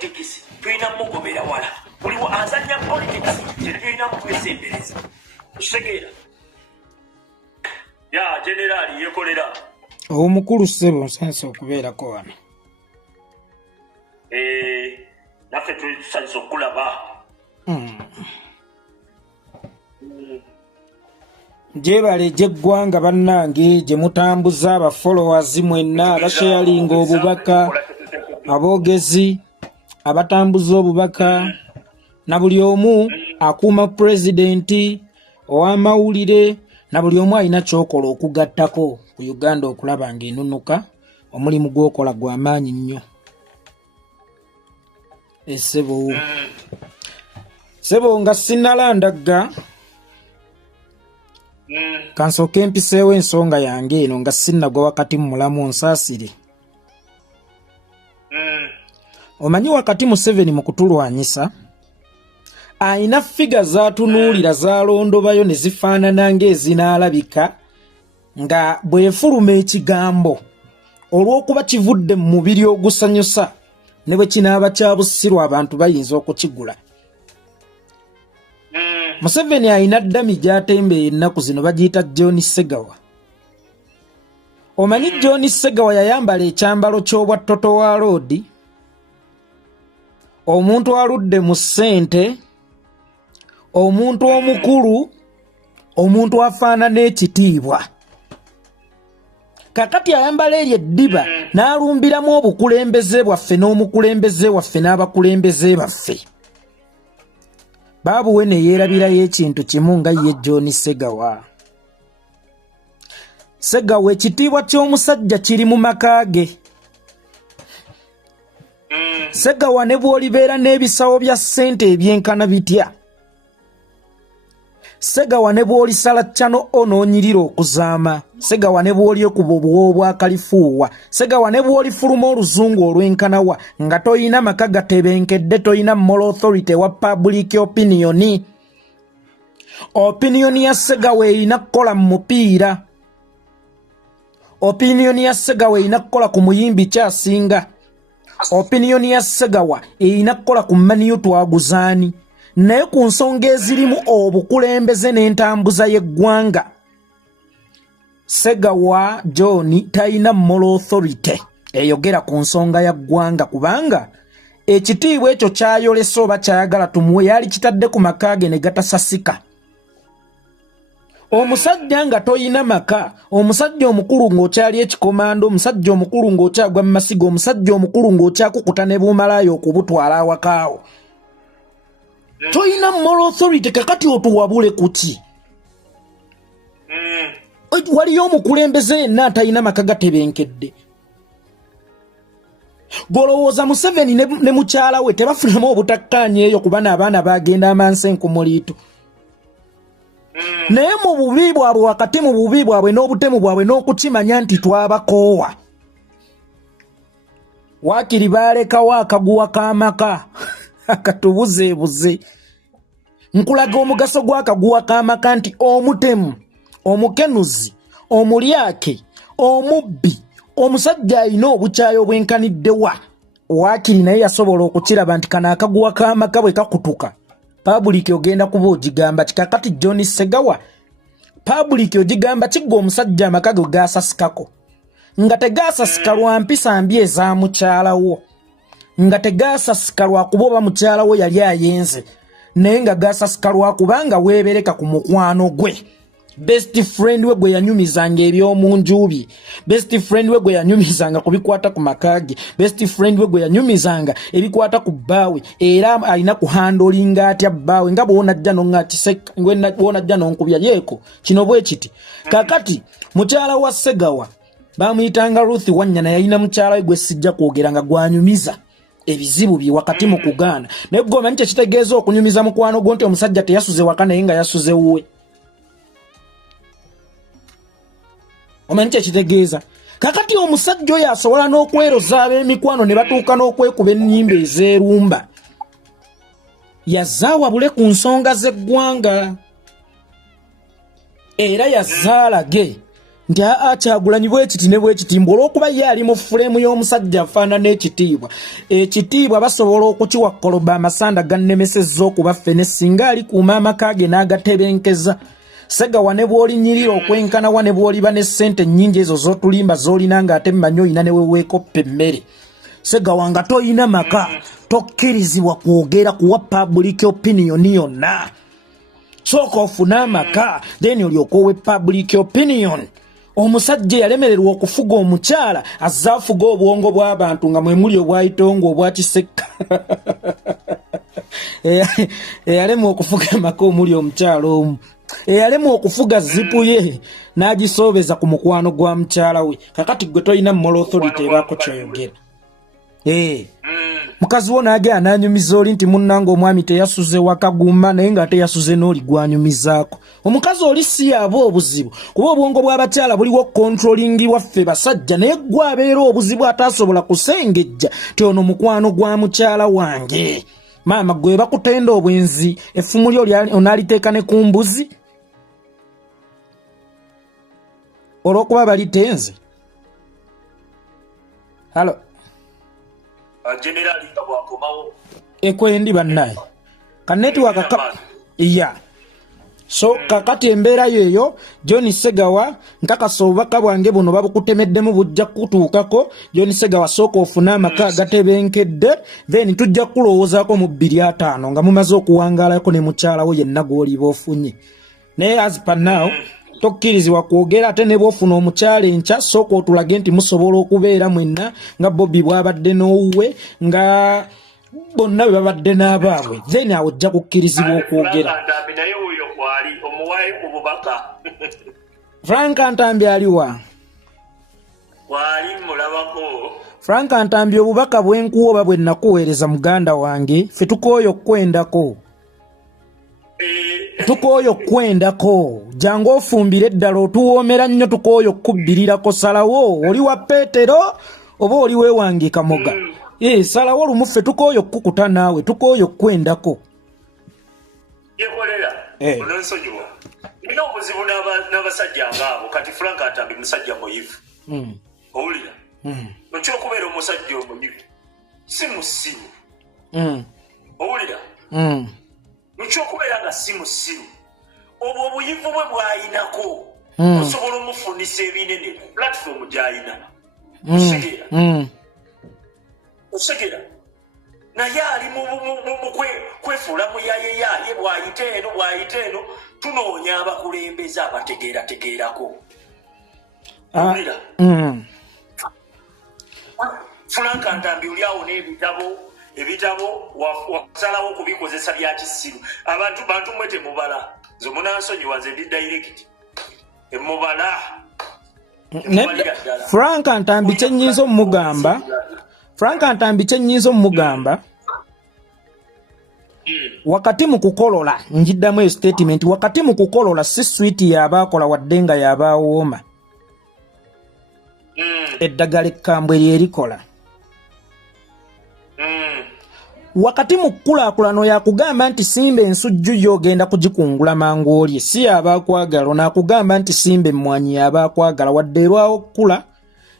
politics tulina mugobera wala buliwo azanya politics tulina mukwesembereza segera ya generali yekolera omukulu ssebo nsansa okubeerako wano naffe tusanisa okulaba gyebale gy'eggwanga bannange gye mutambuza abafollowers mwenna abashayalinga obubaka aboogezi abatambuza obubaka na buli omu akuuma pulezidenti ow'amawulire na buli omu alina kyokola okugattako ku Uganda okulaba ng'enunuka omulimu gw'okola gwa maanyi nnyo. Sebo nga sinnalandagga kansooke mpiseewo ensonga yange eno nga sinnagwa wakati mu mulamu onsaasire. Omanyi wakati Museveni mu kutulwanyisa ayina figa zatunuulira zalondobayo ne zifaanana ng'ezinaalabika nga bwefuluma ekigambo olw'okuba kivudde mu mubiri ogusanyusa ne bwe kinaaba kya busirwa abantu bayinza okukigula. Museveni ayina ddami gy'atembeeya ennaku zino bagiyita John Segawa. Omanyi John Segawa yayambala ekyambalo ky'obwattoto wa loodi, omuntu aludde mu ssente, omuntu omukulu, omuntu afaanana ekitiibwa. Kakati ayambala eryo eddiba n'alumbiramu obukulembeze bwaffe n'omukulembeze waffe n'abakulembeze baffe. Baabuwe ne yeerabirayo ekintu kimu nga ye John Segawa. Segawa ekitiibwa ky'omusajja kiri mu maka ge. Segawa ne bw'olibeera n'ebisawo bya ssente ebyenkana bitya. Segawa ne bw'olisala ccano onoonyirira okuzaama. Segawa ne bw'olyekuba obuwa obwakalifuuwa. Segawa ne bw'olifuluma oluzungu olwenkanawa nga toyina maka gatebenkedde, toyina moral authority wa public opinion. Opinion ya Segawa erina kukola mu mupiira. Opinion ya Segawa erina kukola ku muyimbi kyasinga. Opinion ya Segawa erina kukola ku Maniyu Twaguzaani. Naye ku nsonga ezirimu obukulembeze n'entambuza y'eggwanga, Segawa John talina moral authority eyogera ku nsonga ya ggwanga, kubanga ekitiibwa ekyo kyayolesa oba kyayagala tumuwe yali kitadde ku maka ge ne gatasasika. Omusajja nga toyina maka, omusajja omukulu ng'okyali ekikomando, omusajja omukulu ng'okyagwa mu masigo, omusajja omukulu ng'okyakukuta ne bumalaayo okubutwala awakaawo, toyina moral authority. Kakati otuwabule kuki? Waliyo omukulembeze yenna atalina maka gatebenkedde. Golowooza Museveni ne mukyala we tebafunamu obutakkaanya eyo kuba n'abaana bagenda amansenku mu liitu. Naye mu bubi bwabwe, wakati mu bubi bwabwe n'obutemu bwabwe n'okukimanya nti twabakoowa, waakiri baalekawo akaguwa k'amaka akatubuzeebuze. Nkulaga omugaso gw'akaguwa k'amaka nti omutemu, omukenuzi, omulyake, omubbi, omusajja alina obukyayi obwenkaniddewa, waakiri naye yasobola okukiraba nti kano akaguwa k'amaka bwe kakutuka public ogenda kuba ogigamba kikakati John Segawa public ogigamba kigga omusajja amaka ge gaasasikako, nga tegaasasika lwa mpisa mbi eza mukyalawo, nga tegaasasika lwakuba oba mukyalawo yali ayenze, naye nga gaasasika lwakubanga weebereka ku mukwano gwe. Best friend we gwe yanyumizanga eby'omunju bye, best friend we gwe yanyumizanga ku bikwata ku makage, best friend we gwe yanyumizanga ebikwata ku bbaawe, era alina ku handolinga atya bbaawe nga bw'onajja n'oŋŋatiseka bw'onajja n'onkubya yeeko kino bwe kiti. Kakati mukyala wa Segawa baamuyitanga Ruth Wanyana, yalina mukyala we gwe sijja kwogera nga gwanyumiza ebizibu bye wakati mu kugaana. Naye gwe omanyi kyekitegeeza okunyumiza mukwano gwo nti omusajja teyasuze waka naye nga yasuze wuwe? Omanyi kyekitegeeza? Kakati omusajja oyo asobola n'okweroza ab'emikwano ne batuuka n'okwekuba ennyimba ez'erumba. Yazaawa bule ku nsonga z'eggwanga, era yazaalage nti Kyagulanyi bwekiti ne bwekiti olw'okuba ye ali mu fulemu y'omusajja afaanana ekitiibwa ekitiibwa basobola okukiwa Koloba amasanda gannemesezza okuba ffene singa ali kuuma amaka ge n'agatebenkeza Segawa ne bw'olinyirira okwenkana wa ne bw'oliba ne ssente nnyingi ezo z'otulimba z'olina ng'ate mmanyi olina ne weweekoppa emmere Segawa nga toyina maka tokkirizibwa kwogera kuwa public opinion yonna sooka ofune amaka then olyoka owe public opinion omusajja yalemererwa okufuga omukyala azze afuga obwongo bw'abantu nga mwe muli obwayitongo obwa Kisekka eyalemwa okufuga amaka omuli omukyala omu eyalemwa okufuga zipu ye n'agisoobeza ku mukwano gwa mukyala we kakati gwe tolina moral authority ebaako kyoyogera mukazi wo n'agenda n'anyumiza oli nti munnange omwami teyasuze wakaguma naye nga teyasuze n'oli gwanyumizaako omukazi oli si yaba obuzibu kuba obwongo bw'abakyala buliwo controlling waffe basajja naye gwe abeera obuzibu ataasobola kusengejja ti ono mukwano gwa mukyala wange maama gwe bakutenda obwenzi effumu lyo onaaliteeka ne ku mbuzi olw'okuba balitenze halo generali kabwakomawo ekwendi bannaye kanetiwaka ya so kakati embeera yeeyo John Segawa nkakasa obubaka bwange buno babukutemeddemu bujja kutuukako John Segawa sooka ofune amaka agatebenkedde then tujja kulowoozaako mu 25 nga mumaze okuwangaalako ne mukyalawo yenna gw'oliba ofunye naye as per now tokkirizibwa kwogera ate ne bw'ofuna omukyala enkya sooka otulage nti musobola okubeera mwenna nga Bobby bw'abadde n'owuwe nga bonna bwe babadde n'abaabwe then awo ojja kukkirizibwa okwogera Frank Antambi aliwa Frank Antambi obubaka bwenkuwa oba bwe nakuweereza muganda wange ffe tukooyo kwendako tukooyo kwendako jangu ofumbire eddala otuwoomera nnyo tukooyo kubbirirako salawo oli wa Petero oba oli weewange Kamoga salawo lumu ffe tukooyo kukuta naawe tukooyo kwendako yekolera olwensonyiwa nina obuzibu n'abasajja ngaabo kati Frank Antambi musajja muyivu owulira okyokubeera omusajja omuyivu si musiru owulira okyokubeera nga si musiru obwo obuyivu bwe bw'ayinako osobola omufunisa ebinene ku platform gy'ayina osegera naye ali mu kwefuula muyayeyaye bw'ayita eno tunoonya abakulembeze abategeerategeerako olira Frank Antambi oli awo n'ebitabo wasalawo okubikozesa bya kisiru bantu mwe temubala nze munansonyiwa nze ndi direct emubala Frank Antambi kyennyinza omugamba wakati mu kukolola njiddamu eyo statement wakati mu kukolola si switi y'abaakola wadde nga y'abaawooma eddagala ekkambwe lyerikola wakati mu kukulaakulano yakugamba nti simba ensujju y'ogenda kugikungula mangu olye si y'abaakwagala onaakugamba nti simba emmwanyi y'abaakwagala wadde erwawo okukula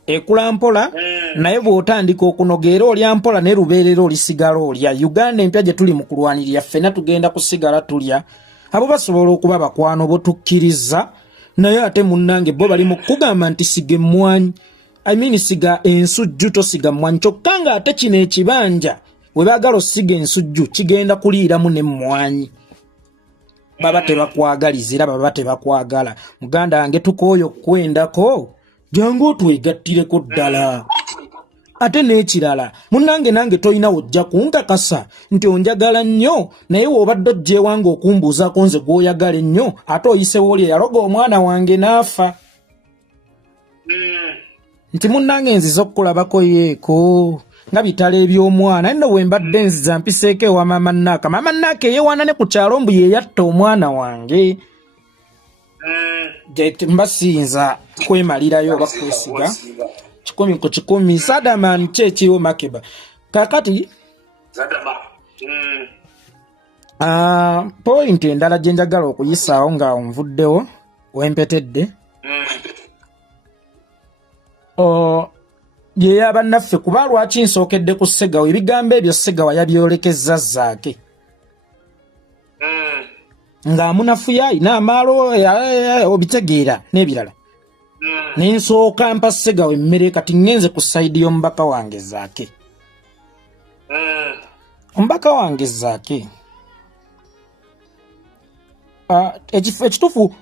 ekula mpola naye bw'otandika okunogeera olya mpola ne lubeerera olisigala olya Uganda empya gye tuli mu kulwanirira ffenna tugenda kusigala tulya abo basobola okuba bakwano bo tukkiriza naye ate munnange bo bali mu kugamba nti siga emmwanyi siga ensujju tosiga mmwanyi kyokka nga ate kino ekibanja bwe baagala osiga ensujju kigenda kuliiramu n'emmwanyi baba tebakwagalizira baba tebakwagala muganda wange tukooyo kwendako jangu otwegattireko ddala ate n'ekirala munnange nange tolina wojja kunkakasa nti onjagala nnyo naye w'obadde ojjeewange okumbuuzaako nze gw'oyagala ennyo ate oyisewo oli eyaloga omwana wange n'afa nti munnange nziza okukulabako yeeko nga bitala eby'omwana nno bwe mbadde nziza mpiseeko ewa maama Naaka eyeewaana ne ku kyalo mbu yeeyatta omwana wange mbasinza kwemalirayo oba kwesiga 10 ku 10 Sadaman kyekiriwo Makeba kakati point endala gye njagala okuyisaawo nga onvuddewo wempetedde ye yabannaffe kuba lwaki nsookedde ku Ssegawa ebigambo ebyo Ssegawa yabyolekeza Zaake ng'amunafuya ayina amaalo obitegeera n'ebirala ne nsooka mpa Ssegawa emmere kati ngenze ku sayidi y'omubaka wange Zaake omubaka wange Zaake ekituufu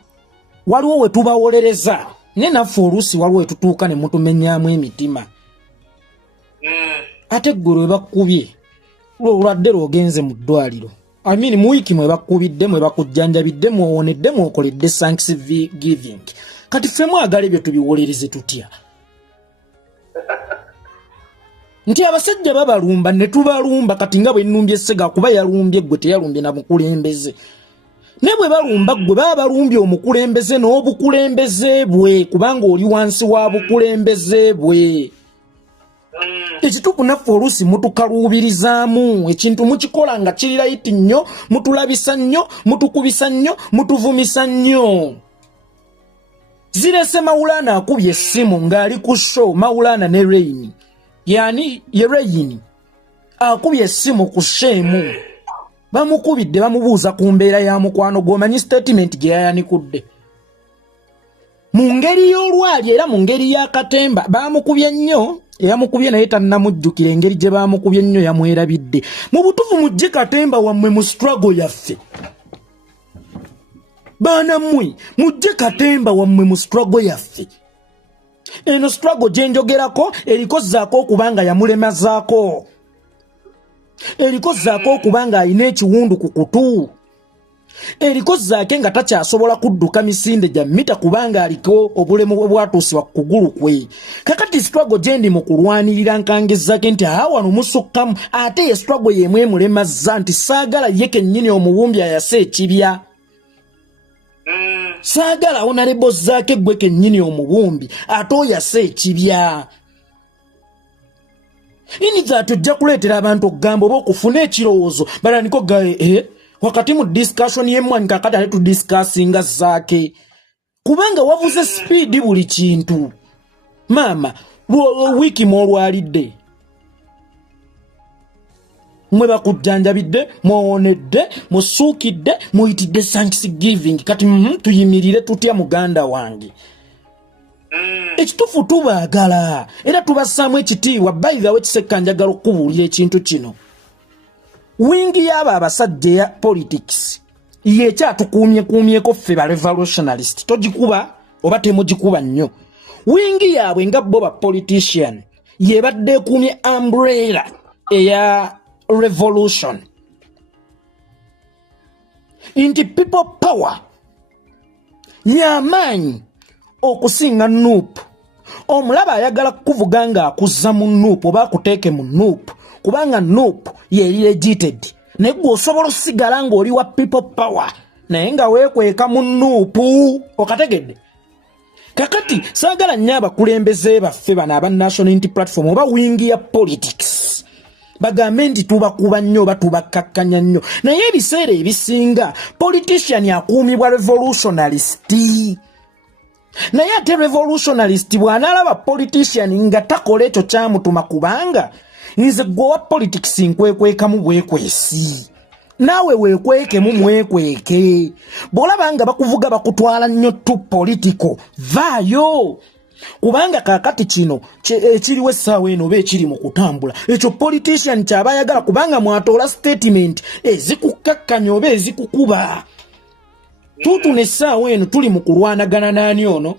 waliwo we tubawolereza ne naffe oluusi waliwo we tutuuka ne mutumenyaamu emitima ate ggwe lwe bakubye lwolwadde lw'ogenze mu ddwaliro mu wiiki mwe bakubidde mwe bakujjanjabidde mwowonedde mwokoledde Thanksgiving kati ffe mwagala ebyo tubiwolereze tutya nti abasajja babalumba ne tubalumba kati nga bwe nnumbye Ssegawa kuba yalumbye ggwe teyalumbye na mukulembeze ne bwe balumba ggwe baba balumbye omukulembeze n'obukulembeze bwe kubanga oli wansi wa bukulembeze bwe ekituufu naffe oluusi mutukaluubirizaamu ekintu mukikola nga kiri layiti nnyo mutulabisa nnyo mutukubisa nnyo mutuvumisa nnyo zirese Maulana akubye essimu ng'ali ku show Maulana ne Rain yani ye Rain akubye essimu ku Shemu bamukubidde bamubuuza ku mbeera ya mukwano gw'omanyi statement gye yayanikudde mu ngeri y'olwali era mu ngeri y'akatemba bamukubye nnyo eyamukubye naye tannamujjukira engeri gye bamukubye nnyo yamwerabidde mu butuufu mujje katemba wammwe mu struggle yaffe baana mmwe mujje katemba wammwe mu struggle yaffe eno struggle gye njogerako eriko Zaako okubanga yamulemazaako eriko Zaako okubanga alina ekiwundu ku kutu eriko Zaake nga takyasobola kudduka misinde gya mita kubanga aliko obulemu bwe bwatuusibwa ku kugulu kwe kakati struggle gye ndi mu kulwanirira nkangezzaake nti wano musukkamu ate ye struggle y'emu emulemazza nti saagala ye kennyini omuwumbi ayase ekibya saagala Honorable Zaake gwe kennyini omuwumbi ate oyase ekibya iniza tujja kuleetera abantu okugamba oba okufuna ekirowoozo balaniko gaye wakati mu discussion y'emmwanyi kakati ate tudiscussinga Zaake kubanga wavuze speed buli kintu maama wiiki mwolwalidde mwe bakujjanjabidde mwowonedde musuukidde muyitidde Thanksgiving kati tuyimirire tutya muganda wange ekituufu tubaagala era tubassaamu ekitiibwa bayirawo Kisekka njagala okubuulira ekintu kino wingi y'abo abasajja ya politics yekyatukuumyeko ffe ba revolutionalist togikuba oba temugikuba nnyo wingi yaabwe nga bo ba politician yebadde ekuumye umbrella eya revolution nti people power y'amaanyi okusinga Nuupu omulaba ayagala kuvuga nga akuzza mu Nuupu oba akuteeke mu Nuupu kubanga Nuupu yeri legited naye gwe osobola osigala ng'oli wa people power naye nga weekweka mu Nuupu okategedde kakati saagala nnyo abakulembeze baffe bano aba National Unity Platform oba wingi ya politics bagambe nti tubakuba nnyo oba tubakkakkanya nnyo naye ebiseera ebisinga politician akuumibwa revolutionalist naye ate revolutionalist bw'anaalaba politician nga takola ekyo kyamutuma kubanga nze gwe wa politics nkwekwekamu bwekwesi naawe weekwekemu mwekweke bw'olaba nga bakuvuga bakutwala nnyo tu political vaayo kubanga kaakati kino ekiriwo essaawa eno oba ekiri mu kutambula ekyo politician kyaba ayagala kubanga mwatoola statement ezikukkakkanya oba ezikukuba tutuna essaawa eno tuli mu kulwanagana n'ani ono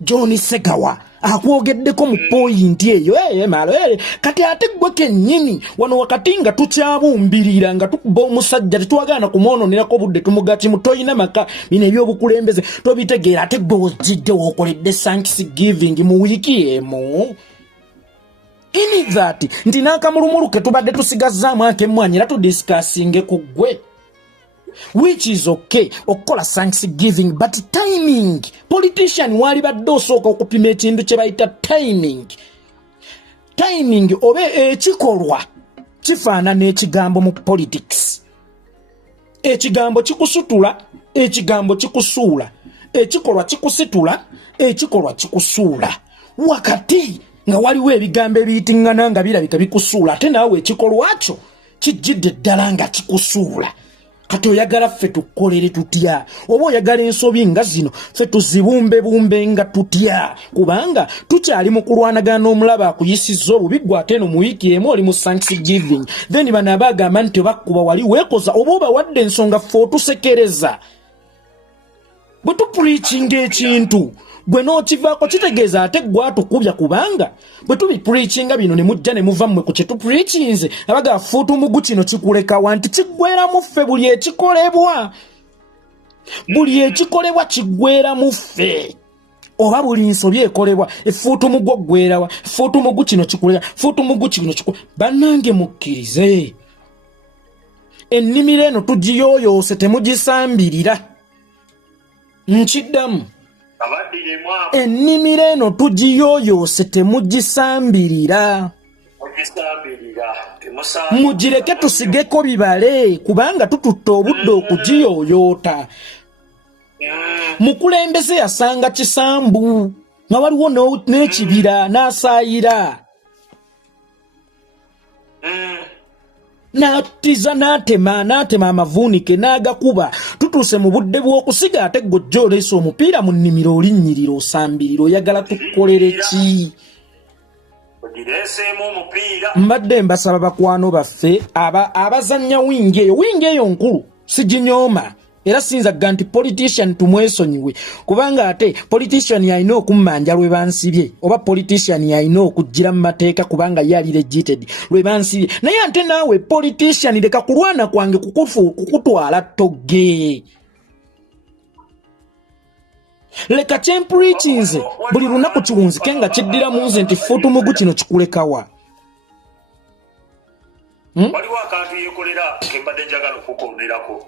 John Ssegawa akwogeddeko mu poyinti eyo malo kati ate gwe kennyini wano wakati nga tukyabumbirira nga tukuba omusajja tetwagaana kumwononerako budde tumugakimu toyina maka bino ebyobukulembeze tobitegeera ate gwe wojjidde wookoledde Thanksgiving mu wiiki emu ini that nti n'akamulumulu ke tubadde tusigazzaamu ak'emmwanyi era tudisikasinge ku ggwe which is okay okola Thanksgiving but timing politician wali badde osooka okupima ekintu kye bayita timing obe ekikolwa kifaanana ekigambo mu politics ekigambo kikusutula ekigambo kikusuula ekikolwa kikusitula ekikolwa kikusuula wakati nga waliwo ebigambo ebiyitiŋŋana nga birabika bikusuula ate naawe ekikolwa kyo kijjidde ddala nga kikusuula. Kati oyagala ffe tukolere tutya? Oba oyagala ensobi nga zino ffe tuzibumbebumbe nga tutya? Kubanga tukyali mu kulwanagana n'omulaba akuyisizza obubi gwe ate eno mu wiiki emu oli mu Thanksgiving. Then bano abagamba nti bakkuba wali weekoza oba obawadde ensonga ffe otusekereza. Bwe tupuliikinga ekintu gwe n'okivaako kitegeeza ate gwe atukubya kubanga bwe tubipuliikinga bino ne mujja ne muva mmwe ku kye tupuliikinze abaga fuutumugu kino kikulekawa nti kiggwera mu ffe buli ekikolebwa. Buli ekikolebwa kiggwera mu ffe. Oba buli nsobi ekolebwa efuutumugu oggwerawa fuutumugu kino kikuleka fuutumugu kino kikuleka. Bannange mukkirize ennimiro eno tugiyooyoose temugisambirira. Nkiddamu ennimiro eno tugiyooyoose temugisambirira. Mugireke tusigeko bibale kubanga tututte obudde okugiyooyoota. Mukulembeze yasanga kisambu nga waliwo n'ekibira n'asaayira. N'attiza n'atema amavuunike n'agakuba. Tutuuse mu budde bw'okusiga ate gojja oleesa omupiira mu nnimiro olinnyirira osambirira. Oyagala tukolere ki? Mbadde mbasaba bakwano baffe abazannya wingi eyo nkulu siginyooma. Era sinzaga nti politician tumwesonyiwe kubanga ate politician yalina okummanja lwe bansibye oba politician yalina okujjira mu mateeka kubanga yali legited lwe bansibye. Naye ate naawe politician leka kulwana kwange kukutwala togge. Leka kyempuliikinze buli lunaku kiwunzike nga kiddira mu nze nti fuutumugu kino kikulekawa. Waliwo akantu yeekolera kembadde njagala okukonderako.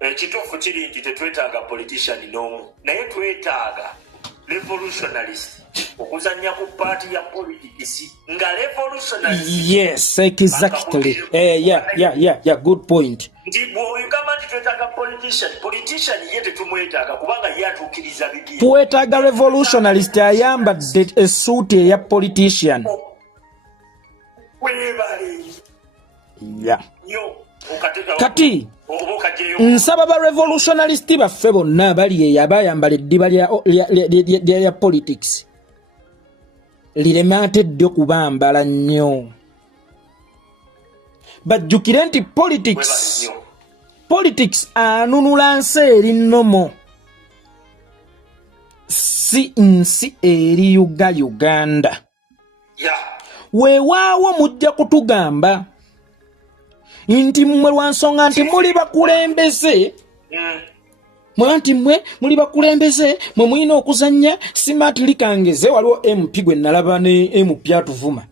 Ekituufu kiri nti tetwetaaga politician n'omu naye twetaaga revolutionalist okuzannya ku paati ya politics nga revolutionalist. Yes, exactly. Yeah, good point. Nti bw'ogamba nti twetaaga politician ye tetumwetaaga kubanga ye atuukiriza bibye. Twetaaga revolutionalist ayambadde essuuti eya politician. Webale. Yeah. Kati nsaba ba revolutionalist baffe bonna bali eyo abayambala eddiba lya politics lireme atedde okubambala nnyo. Bajjukire nti politics anunula nsi eri nnomo si nsi eri Uganda. Weewaawo mujja kutugamba nti mmwe lwansonga nti muli bakulembeze muli bakulembeze mwe mulina okuzannya smart likangeze. Waliwo MP gwe nalaba ne MP atuvuma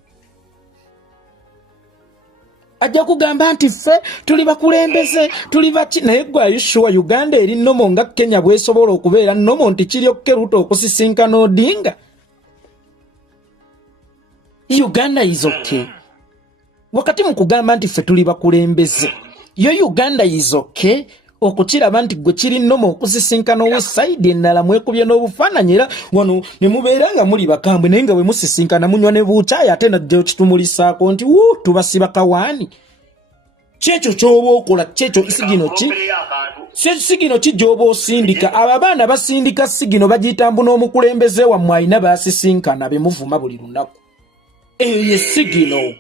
ajja kugamba nti ffe tuli bakulembeze tuli baki. Naye gwe ayishuwa Uganda eri nnomo nga Kenya bwesobola okubeera nnomo nti kiryokke Ruto okusisinkana Odinga? Uganda is okay. Wakati mukugamba nti ffe tuli bakulembeze yo Uganda is okay okukiraba nti gwe kiri nnomo okusisinkana ow'essaidi endala mwekubye n'obufaananyi era wano ne mubeera nga muli bakambwe naye nga bwe musisinkana munywa ne buukyaya ate najja okitumulisaako nti tubasiba kawaani. Kyekyo ky'oba okola kyekyo sigino ki gy'oba osindika. Abo abaana basindika sigino bagiyita mbu n'omukulembeze wammwe alina baasisinkana be muvuma buli lunaku. Eyo ye sigino.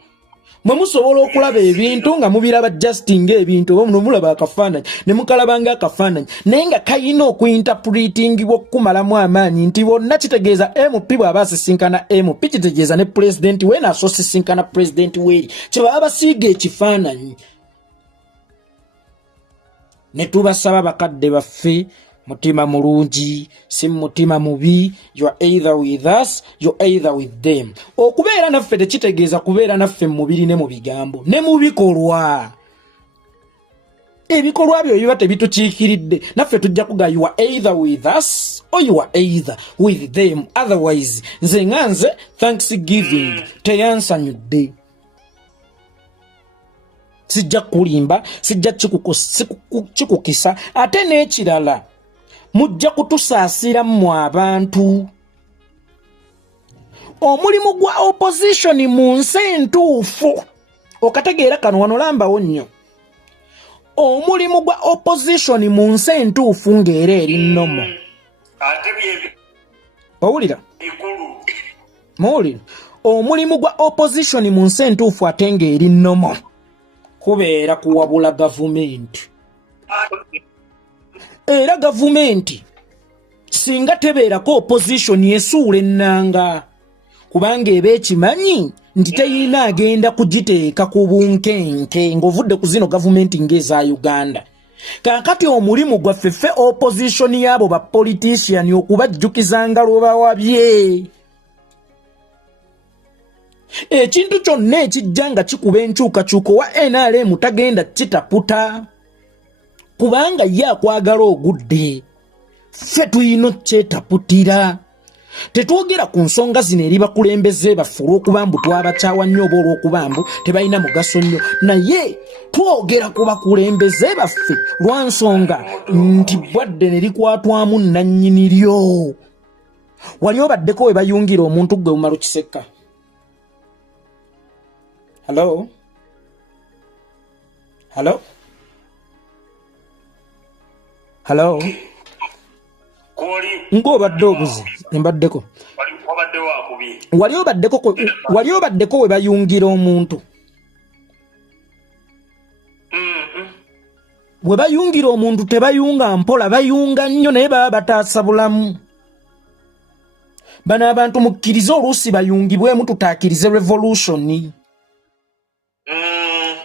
Mwe musobola okulaba ebintu nga mubiraba justing ebintu oba muno mulaba akafaananyi ne mukalabanga akafaananyi naye nga kayina okuinterpretingibwa okukumalamu amaanyi nti bonna kitegeeza MP bw'aba asisinkana MP kitegeeza ne president we naaso osisinkana president weeri kye baba basiiga ekifaananyi. Ne tubasaba bakadde baffe mutima mulungi si mutima mubi. You are either with us, you are either with them. Okubeera naffe tekitegeeza kubeera naffe mu mubiri ne mu bigambo ne mu bikolwa. Ebikolwa byo biba tebitukiikiridde naffe tujja kuga you are either with us or you are either with them. Otherwise nze nga nze Thanksgiving teyansanyudde. Sijja kulimba sijja kikukisa ate n'ekirala mujja kutusaasira mu abantu. omulimu gwa opposition mu nsi entuufu okategeera kano wano lambawo nnyo omulimu gwa opposition mu nsi entuufu ng'era eri nnomo owulira muwulira omulimu gwa opposition mu nsi entuufu ate ng'eri nnomo kubeera kuwabula gavumenti era gavumenti singa tebeerako opposition esuula ennanga kubanga eba ekimanyi nti teyina agenda kugiteeka ku bunkenke ng'ovudde ku zino gavumenti ng'eza Uganda. Kaakati omulimu gwaffe ffe opposition y'abo bapolitician okubajjukizanga lwebawabye. Ekintu kyonna ekijja nga kikuba enkyukakyuka wa NRM tagenda kitaputa kubanga ye akwagala ogudde. Ffe tuyina kyetaputira. Tetwogera ku nsonga zino eri bakulembeze baffe olw'okuba mbu twabakyawa nnyo oba olw'okuba mbu tebalina mugaso nnyo naye twogera ku bakulembeze baffe lwa nsonga nti bwadde ne likwatwamu nannyini lyo. Wali obaddeko we bayungira omuntu gwe Umaru Kiseka? Hello? Hello? Hello? Ng'obadde obuzi embaddeko wali obaddeko we bayungira omuntu we bayungira omuntu tebayunga mpola bayunga nnyo naye baba bataasa bulamu. Bano abantu mukkirize oluusi bayungibwemu tutaakirize revolution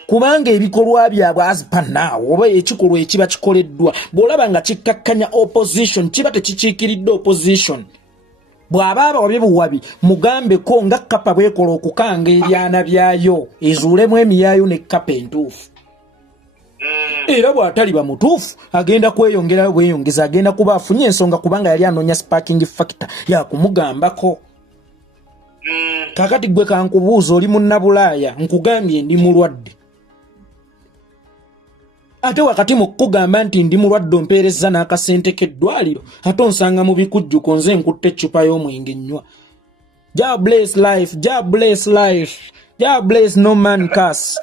kubanga ebikolwa byabwe azipanaawo oba ekikolwa ekiba kikoleddwa bw'olaba nga kikkakkanya opposition kiba tekikiikiridde opposition. Bw'aba abawabye buwabi mugambeko nga kkapa bwekola okukanga ebyana byayo ezuulemu emiyaayo ne kkapa entuufu. Era bw'ataliba mutuufu agenda kweyongerayo bweyongeza agenda kuba afunye ensonga kubanga yali anoonya sparking factor yakumugambako. Kakati gwe kankubuuza oli munnabulaaya nkugambye ndi mulwadde. Ate wakati mu kugamba nti ndi mulwadde ompeereza n'akasente k'eddwaliro ate onsanga mu bikujjuko nze nkutte eccupa y'omwenge nnywa. Jah bless life, Jah bless life, Jah bless no man curse.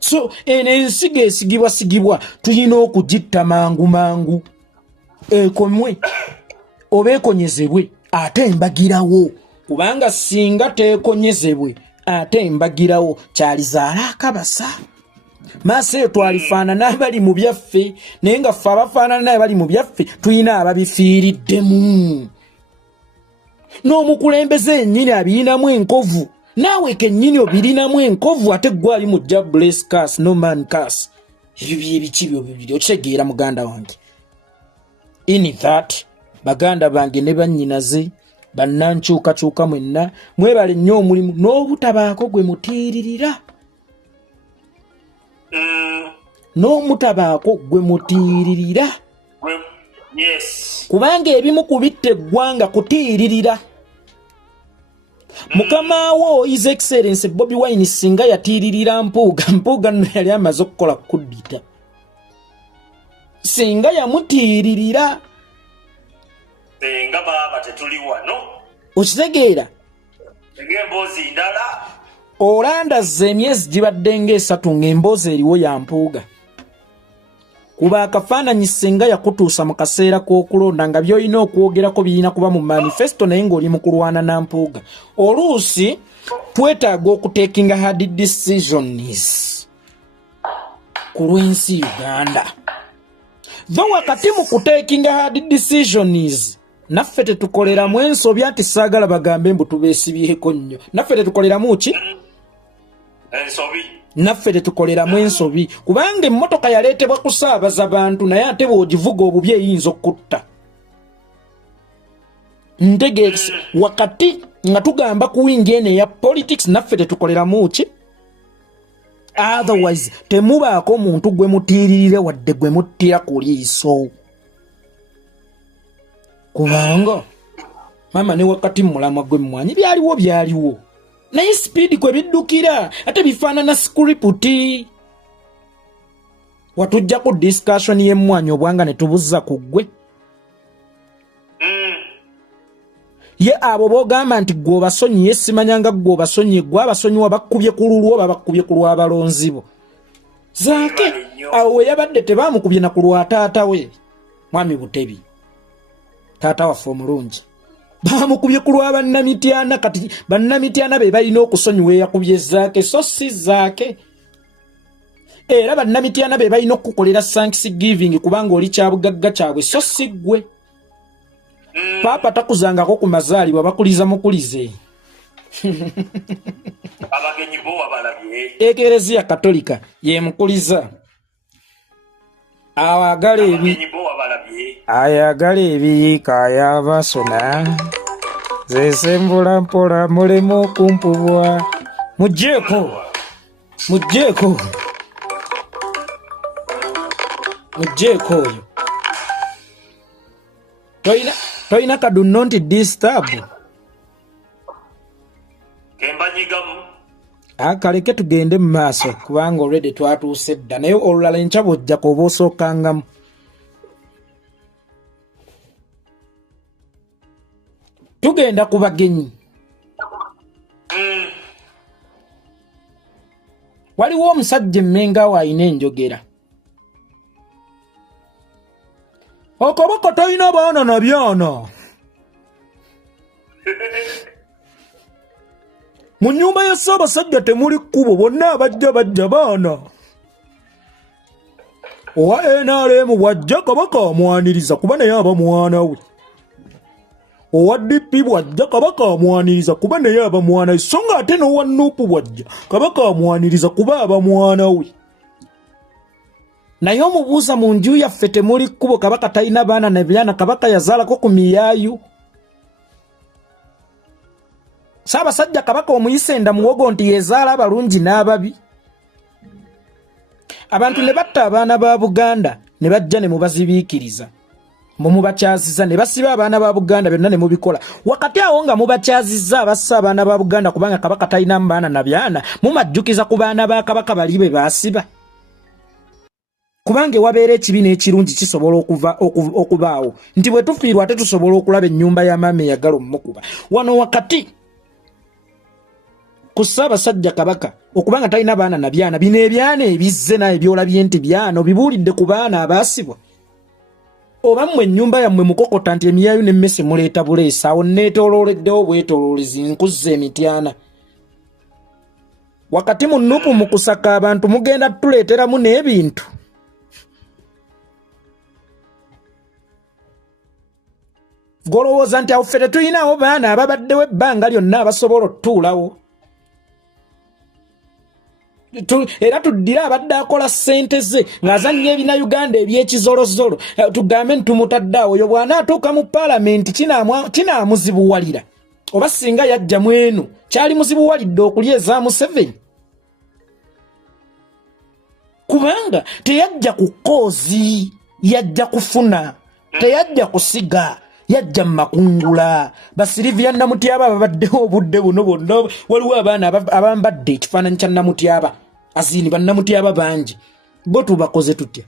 So ensigo esigibwa tuyina okugitta mangu ekomwe oba ekonyezebwe ate embagirawo kubanga singa teekonyezebwe ate embagirawo kyalizaala akabasa. Maaso eyo twalifaanana abali mu byaffe naye nga ffe abafaanana naye bali mu byaffe tuyina ababifiiriddemu. N'omukulembeze ennyini abirinamu enkovu naawe kennyini obirinamu enkovu ate gwe ali mu Jah bless curse no man curse. Ebyo byebiki byo bibiri okitegeera muganda wange. In that baganda bange ne bannyinaze bannankyukakyuka mwenna mwebale nnyo omulimu n'obutabaako gwe mutiiririra. N'omutabaako gwe mutiiririra. Kubanga ebimu kubitta eggwanga kutiiririra. Mukama wo His Excellency Bobi Wine singa yatiiririra mpuuga nno yali amaze okukola kuddita. Singa yamutiiririra nga baba tetuli wano okitegeera ng'emboozi ndala olandazza emyezi gibadde ng'esatu ng'emboozi eriwo ya mpuuga kuba akafaananyi singa yakutuusa mu kaseera k'okulonda nga by'olina okwogerako birina kuba mu manifesto naye ng'oli mu kulwana na mpuuga. Oluusi twetaaga okutekinga hard decisions ku lw'ensi Uganda. Though wakati mu kutekinga hard decisions naffe tetukoleramu ensobi ati saagala bagambe mbu tubeesibyeko nnyo. Naffe tetukoleramu ki? Ensobi. Naffe tetukoleramu ensobi kubanga emmotoka yaleetebwa kusaabaza bantu naye ate bw'ogivuga obubi eyinza okutta. Ntegeeza wakati nga tugamba ku wingi eno eya politics naffe tetukoleramu ki? Otherwise temubaako omuntu gwe mutiiririre wadde gwe muttira ku liiso. Kubanga mama ne wakati mulamwa gwe mwanyi byaliwo naye speed kwe biddukira ate bifaanana script. Watujja ku discussion y'emmwanyi obwanga ne tubuza ku ggwe. ye abo bogamba nti gwe obasonyi ye simanyanga gwe obasonyi gwe abasonyiwa bakubye ku lulwo babakubye ku lw'abalonzi bo Zaake awo yabadde tebamukubye na ku lwa taata we mwami Butebi taata waffe omulungi bamukubye ku lwa bannamityana kati bannamityana be balina okusonyiwa eyakubye Zaake so si Zaake era bannamityana be balina okukolera Thanksgiving kubanga oli kyabugagga kyabwe so si ggwe Papa takuzangako ku mazaalibwa bakuliza mukulize abagenyi bo abalabye Ekereziya Katolika ye mukuliza ayagala ebiyiika ayabasona zesembula mpola mulemu okumpubwa mujjeeko oyo toyina kadunno nti disturb kembanyigamu akaleke tugende mu maaso kubanga already twatuuse dda naye olulala enkya bw'ojjako oba osookangamu tugenda ku bagenyi waliwo omusajja emmenga wo alina enjogera okoboko toyina baana na byana mu nnyumba ya Ssaabasajja temuli kkubo bonna abajja bajja baana owa NRM bw'ajja kabaka amwaniriza kuba naye aba mwana we owa DP bw'ajja kabaka amwaniriza kuba naye aba mwana we so nga ate n'owa Nuupu bw'ajja kabaka amwaniriza kuba aba mwana we naye omubuuza mu nju yaffe temuli kkubo kabaka talina baana na byana kabaka yazaalako ku miyaayu Ssaabasajja kabaka omuyise enda muwogo nti yezaala abalungi n'ababi abantu ne batta abaana ba Buganda ne bajja ne mubazibiikiriza mubakyaziza ne basiba abaana ba Buganda byonna ne mubikola wakati awo nga mubakyazizza abassa abaana ba Buganda kubanga kabaka talina baana na byana mumajjukiza ku baana ba kabaka bali be baasiba kubanga wabeera ekibi n'ekirungi kisobola okubaawo nti bwe tufiirwa ate tusobola okulaba ennyumba ya maama eyagala omukuba wano wakati ku Ssaabasajja kabaka okubanga talina baana na byana bino ebyana ebizze naye byolabye nti byana obibuulidde ku baana abaasibwa oba mmwe ennyumba yammwe mukokota nti emiyaayu n'emmese muleeta buleesa awo neetoolooleddewo bwetooloolezi nkuzza emityana wakati mu Nuupu mu kusaka abantu mugenda tuleeteramu n'ebintu golowooza nti awo ffe tetulinawo baana ababaddewo ebbanga lyonna abasobola otutuulawo era tuddire abadde akola ssente ze ng'azannya ebina Uganda ebyekizolozolo tugambe ntumutadde awo oyo bw'anaatuuka mu paalamenti kinaamuzibuwalira oba singa yajja mu eno kyali muzibuwalidde okulya eza Museveni kubanga teyajja ku kkoozi yajja kufuna teyajja kusiga yajja makungula Basirivia Namutyaba babaddewo obudde buno bwonna waliwo abaana abambadde ekifaananyi kya Namutyaba azini bannamutyaba bangi bo tubakoze tutya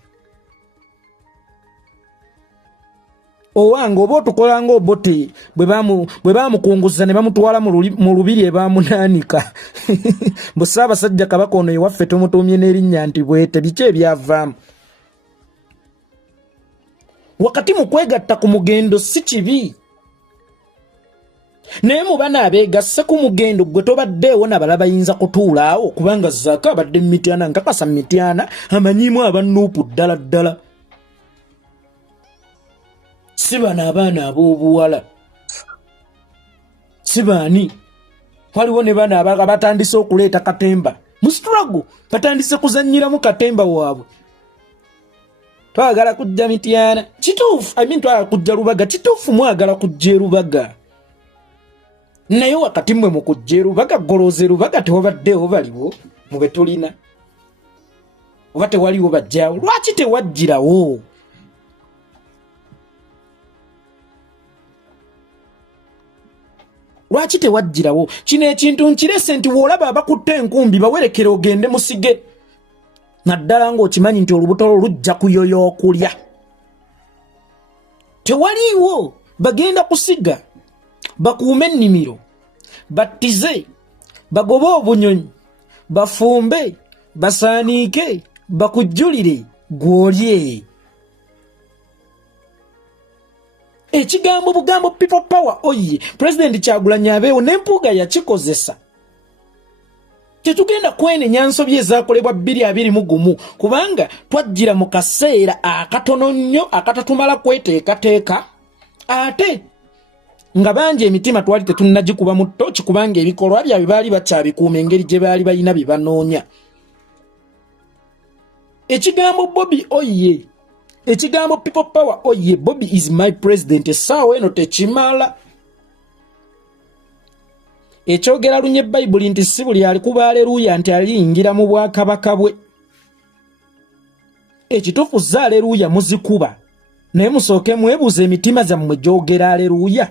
owange oba otukola ng'obote bwe baamukunguza ne bamutwala mu lubiri ebaamunaanika bwe Ssaabasajja kabaka ono ewaffe tumutuumye n'erinnya nti bwete biki ebyavaamu wakati mu kwegatta ku mugendo si kibi naye mu bana abeegasse ku mugendo gwe tobaddeewo nabala bayinza kutuulaawo kubanga Zaaka abadde mu Mityana nkakasa mu Mityana amanyiimu aba Nuupu ddala ddala si bano abaana ab'obuwala si baani waliwo ne bano abatandise okuleeta katemba mu struggle batandise kuzannyiramu katemba waabwe twagala kujja Mityana kituufu twagala kujja Lubaga kituufu mwagala kujja Lubaga naye wakati mmwe mu kujja Lubaga golooze Lubaga tewabaddeewo baliwo mu be tulina oba tewaliwo bajjaawo lwaki tewajjirawo lwaki tewajjirawo kino ekintu nkirese nti woolaba abakutte enkumbi bawerekere ogende musige naddala ng'okimanyi nti olubuto lujja kuyoya okulya tewaliiwo bagenda kusiga bakuume ennimiro, battize, bagobe obunyonyi, bafumbe, basaaniike, bakujjulire, gw'olye. Ekigambo bugambo people power oye President Kyagulanyi abeewo n'empuuga yakikozesa. Tetugenda kwenenya nsobi ezaakolebwa 2021 kubanga twajjira mu kaseera akatono nnyo akatatumala kweteekateeka ate nga bangi emitima twali tetunnagikuba mu ttooki kubanga ebikolwa byabwe baali bakyabikuuma engeri gye baali balina bye banoonya. Ekigambo Bobby oye, ekigambo people power oye, Bobby is my president, essaawa eno tekimala. Ekyogera lunye Bayibuli nti si buli alikuba aleluya nti aliyingira mu bwakabaka bwe. Ekituufu za aleluya muzikuba naye musooke mwebuuza emitima zammwe gyogera aleluya.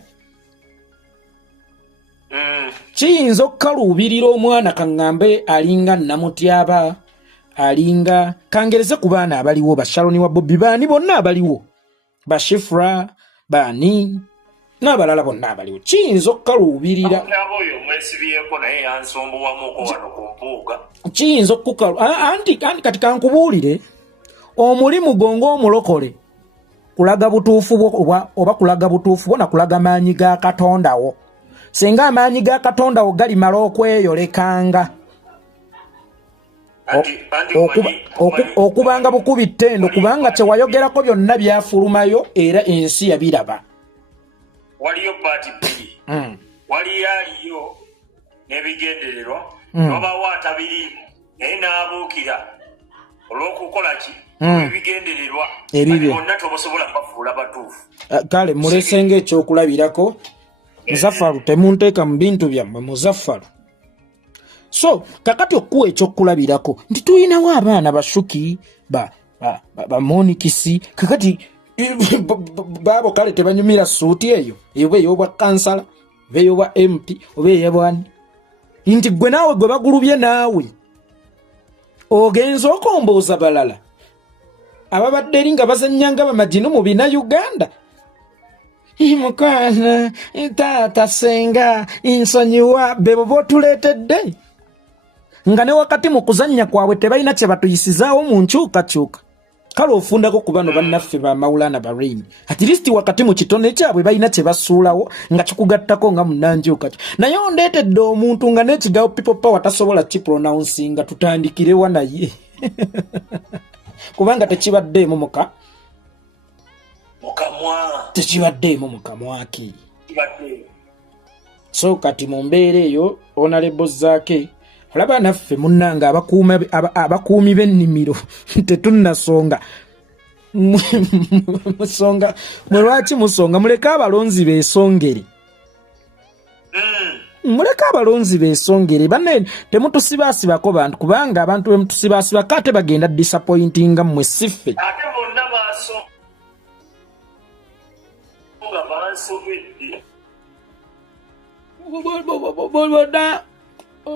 Kiyinza okukaluubirira omwana kaŋŋambe alinga Namutyaba, alinga kangereze ku baana abaliwo, Bashaloni wa Bobby, baani bonna abaliwo, Bashifra, baani n'abalala bonna abaliwo. Kiyinza okukaluubirira kiyinza okukalu anti kati kankubuulire omulimu gongo omulokole kulaga butuufu bwo oba kulaga butuufu bwo na kulaga maanyi ga Katonda wo. Singa amaanyi ga Katonda wo galimala okweyolekanga okubanga bukubi ttendo kubanga kyewayogerako byonna byafulumayo era ensi yabiraba. Waliyo party bbiri, waliyo aliyo n'ebigendererwa nobawo atabiriimu naye n'abuukira olw'okukola ki ebigendererwa ebibyo bonna tobasobola bafuula batuufu. Kale mulesenga ekyokulabirako Muzaffalu, temunteeka mu bintu byammwe Muzaffalu. So kakati okuwa ekyokulabirako nti tuyinawo abaana bashuki bamonikisi kakati babo kale tebanyumira suuti eyo oba ey'obwa kansala oba ey'obwa MP oba ey'abwani nti gwe naawe gwe bagulubye naawe ogenza okombooza balala ababadde eri nga bazannyanga bamagino mu bina Uganda. Mukwana taata senga nsonyiwa bebo botuleetedde nga ne wakati mu kuzannya kwabwe tebalina kye batuyisizaawo mu nkyukakyuka. Kale ofundako ku bano bannaffe ba Maulana Bahrain at least wakati mu kitone kyabwe balina kye basuulawo nga kikugattako nga munnanjuka naye ondeetedde omuntu nga n'ekigawo people power tasobola kipronouncing tutandikirewa naye kubanga tekibaddeemu tekibaddeemu mukamwaki. So kati mu mbeera eyo Honorable Zaake olaba naffe munnanga abakuumi b'ennimiro tetunnasonga musonga lwaki musonga muleke abalonzi beesongere banne temutusibaasibako bantu kubanga abantu bemutusibaasibako ate bagenda disappointinga mmwe siffe ate bonna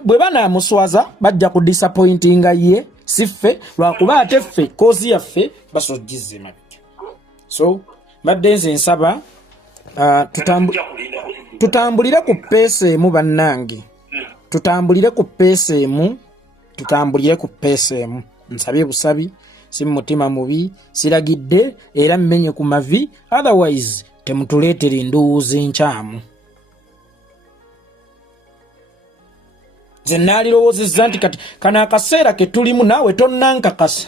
bwe banaamuswaza bajja ku disappointinga ye siffe lwakuba ate ffe koozi yaffe basojjize mabega. So badde nze nsaba tutambulire ku peesa emu bannange, tutambulire ku peesa emu nsabye busabi si mutima mubi siragidde era mmenye ku mavi otherwise temutuleetera endowooza enkyamu. Nze naalirowoozezza nti kati kano akaseera ke tulimu naawe tonnankakasa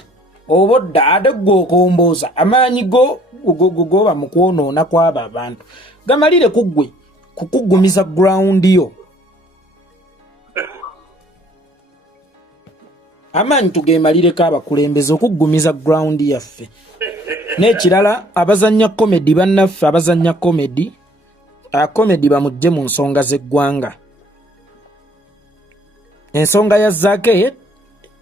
oba odda ate gwe okombooza amaanyi goba mu kwonoona kw'abo abantu gamalire ku ggwe kukugumiza ground yo. Amaanyi tugemalireko abakulembeze okugumiza ground yaffe. N'ekirala abazannya komedi bannaffe abazannya komedi bamujje mu nsonga z'eggwanga. Ensonga ya Zaake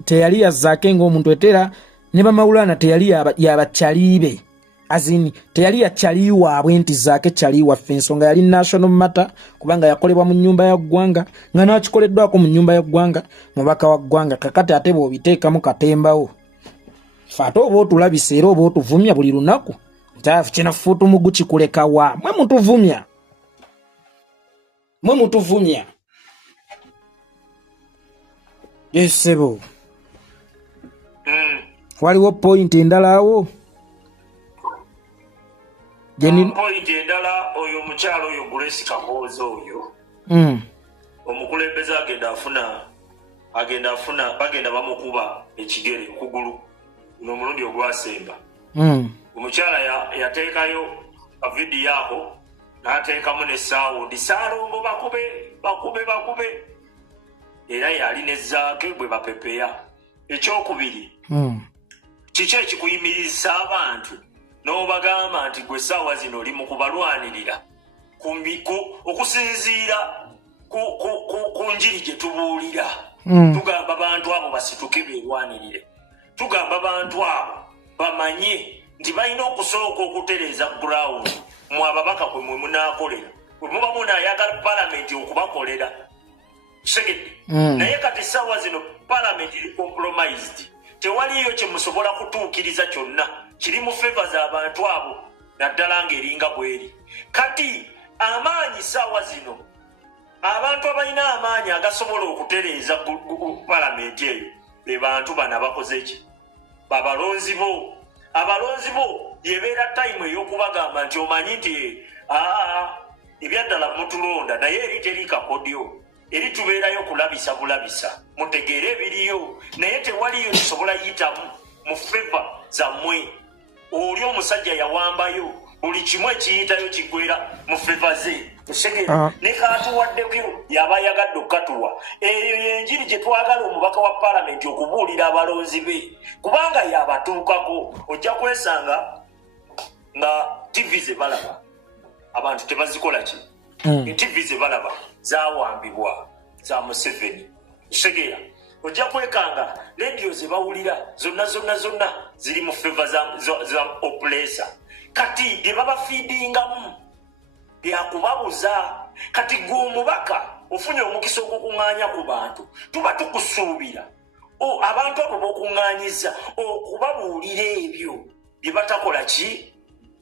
teyali ya Zaake ng'omuntu etera ne bamawulana teyali yabakyaliibe azini teyali yakyali waabwe nti Zaake kyali waffe. Ensonga yali national matter kubanga yakolebwa mu nnyumba ya ggwanga nga n'akikoleddwako mu nnyumba ya ggwanga mubaka wa ggwanga kakati ate bw'obiteekamu katembawo ffe ate oba otulabisa era oba otuvumya buli lunaku nti kinafuutu mugu kikuleka wa mwe mutuvumya. mwe mutuvumya yesebo waliwo point endala awo point endala oyo omukyalo oyo Grace Kabooza oyo omukulembeze agenda afuna bagenda bamukuba ekigere kugulu n'omulundi ogwasemba omukyala yateekayo avidiyo ako n'ateekamu ne saawundi Saalongo bakube era yali ne zaake bwe bapepeya. Ekyokubiri kiki ekikuyimirizisa abantu n'obagamba nti gwe essaawa zino oli mu kubalwanirira okusinziira ku njiri gye tubuulira tugamba abantu abo basituke beerwanirire tugamba abantu abo bamanye nti balina okusooka okutereeza ground mu ababaka kwe mwe munaakolera bwe muba munaayagala palamenti okubakolera segedde naye kati essaawa zino palamenti eri compromised tewaliyo kye musobola kutuukiriza kyonna kiri mu feva z'abantu abo naddala ng'eringa bweri kati amaanyi ssaawa zino abantu abalina amaanyi agasobola okutereeza palamenti eyo be bantu bano abakoze ki abalonzi bo yebeera tayimu ey'okubagamba nti omanyi nti ebyaddala mutulonda naye eri terikakodyo eri tubeerayo kulabisa bulabisa mutegeere ebiriyo naye tewaliyo kisobola yitamu mu feva zammwe oli omusajja yawambayo buli kimu ekiyitayo kigwera mu feva ze osegera ne kaatuwaddeko yaba ayagadde okukatuwa eyo yenjiri gye twagala omubaka wa palamenti okubuulira abalonzi be kubanga yabatuukako ojja kwesanga nga tivi ze balaba abantu tebazikola ki tivi ze balaba zawambibwa za Museveni segera ojja kwekanga rediyo ze bawulira zonna ziri mu feva za oppressor kati bye babafiidingamu byakubabuza kati gwe omubaka ofunye omukisa okukuŋŋaanya ku bantu tuba tukusuubira abantu abo b'okuŋŋaanyiza okubabuulira ebyo bye batakola ki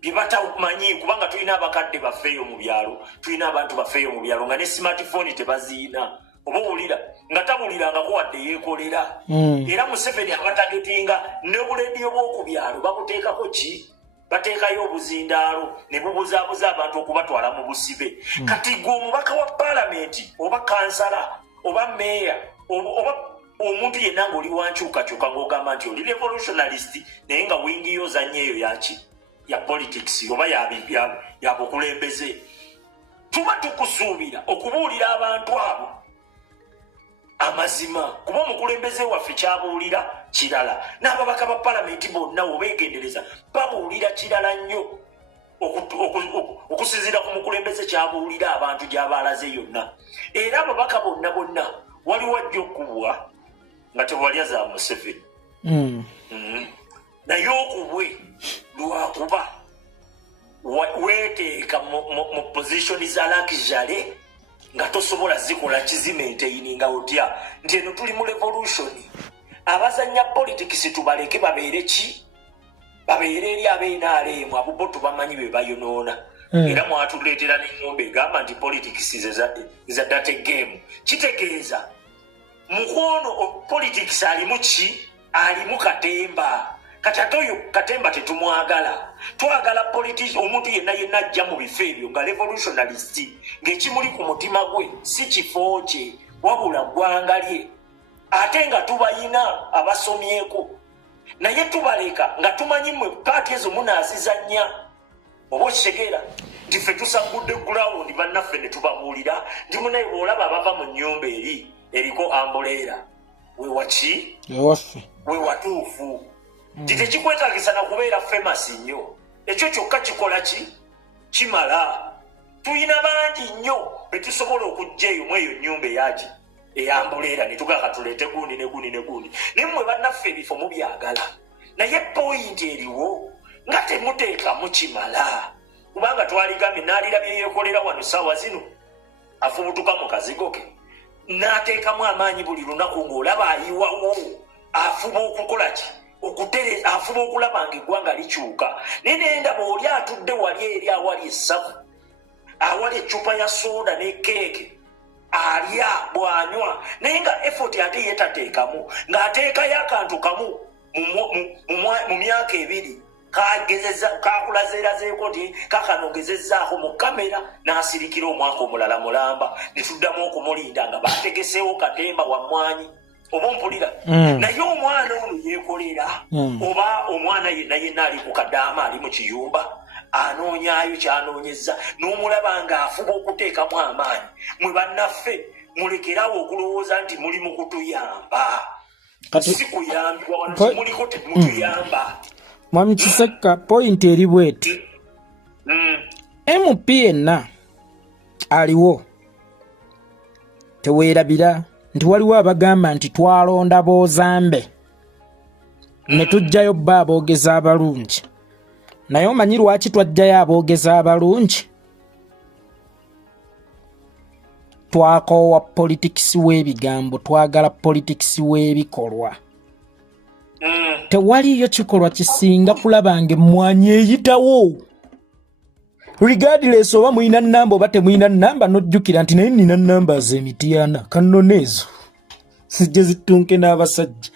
bye batamanyi kubanga tulina abakadde baffeeyo mu byalo tulina abantu baffeeyo mu byalo nga ne smartphone tebaziina oba owulira nga tabulirangako wadde yeekolera era Museveni abatagetinga ne bulediyo bw'oku byalo babuteekako ki bateekayo obuzindaalo ne bubuzaabuza abantu okubatwala mu busibe kati gwe omubaka wa palamenti oba kansala oba meeya oba omuntu yenna ng'oli wankyukakyuka ng'ogamba nti oli revolutionalist naye nga wingiyo ozanya eyo yaki ya politics oba ya bukulembeze tuba tukusuubira okubuulira abantu abo amazima kuba omukulembeze waffe kyabuulira kirala n'ababaka ba palamenti bonna obeegendereza babuulira kirala nnyo okusinziira ku mukulembeze kyabuulira abantu gy'abaalaze yonna era ababaka bonna waliwo ajja okubwa nga tewalya za Museveni naye okubwe lwakuba weeteeka mu positioni za luxury nga tosobola zikola kizimaintaining nga otya nti eno tuli mu revolution abazanya politics tubaleke babeere ki babeere eri ab'NRM abo bo tubamanyi be bayonoona era mwatuleetera n'ennyumba egamba nti politics is a dirty game kitegeeza mukono politics alimu ki alimu katemba kati ate oyo katemba tetumwagala twagala politician omuntu yenna ajja mu bifo ebyo nga revolutionalist ng'ekimuli ku mutima gwe si kifo kye wabula ggwanga lye ate nga tubayina abasomyeko naye tubaleka nga tumanyi mwe paati ezo munaazizannya oba okitegeera nti ffe tusagudde ground bannaffe ne tubabuulira nti munaye bw'olaba abava mu nnyumba eriko ambuleera wewaki wewatuufu nti tekikwetaagisa na kubeera famous nnyo ekyo kyokka kikola ki kimala tuyina bangi nnyo betusobola okujja eyo mweyo nnyumba eyaki eyambuleera ne tugaka tuleete gundi ne gundi ne gundi naye mmwe bannaffe ebifo mubyagala naye poyinti eriwo nga temuteekamu kimala kubanga twaligambye n'alirabye yeekolera wano ssaawa zino afubutuka mu kazigo ke n'ateekamu amaanyi buli lunaku ng'olaba ayiwawo afuba okukola ki okutereza afuba okulaba nga eggwanga likyuka naye nendaba oli atudde wali eri awali essavu awali eccupa ya soda ne keeke alya bwanywa naye nga effort ate yetateekamu ng'ateekayo akantu kamu mu myaka ebiri kakulazeerazeeko nti kakanogezezzaako mu kamera n'asirikira omwaka omulala mulamba ne tuddamu okumulinda nga bategeseewo katemba wamwanyi oba mpulira naye omwana ono yeekolera oba omwana yenna ali ku kadaama ali mu kiyumba anoonyaayo kyanoonyezza n'omulaba ng'afuba okuteekamu amaanyi mwe bannaffe mulekerawo okulowooza nti muli mu kutuyamba si kuyambibwa wano muliko temutuyamba. Mwami Kiseka point eri bweti MP yenna aliwo teweerabira nti waliwo abagamba nti twalonda Bozambe ne tujjayo bba aboogeza abalungi naye omanyi lwaki twajjayo aboogeza abalungi? Twakoowa politikisi w'ebigambo, twagala politikisi w'ebikolwa. Tewaliyo kikolwa kisinga kulaba ng'emmwanyi eyitawo. Regardless oba muyina nnamba oba temuyina nnamba n'ojjukira nti naye nina nnamba z'emitiana kannono ezo sijje zittunke n'abasajja.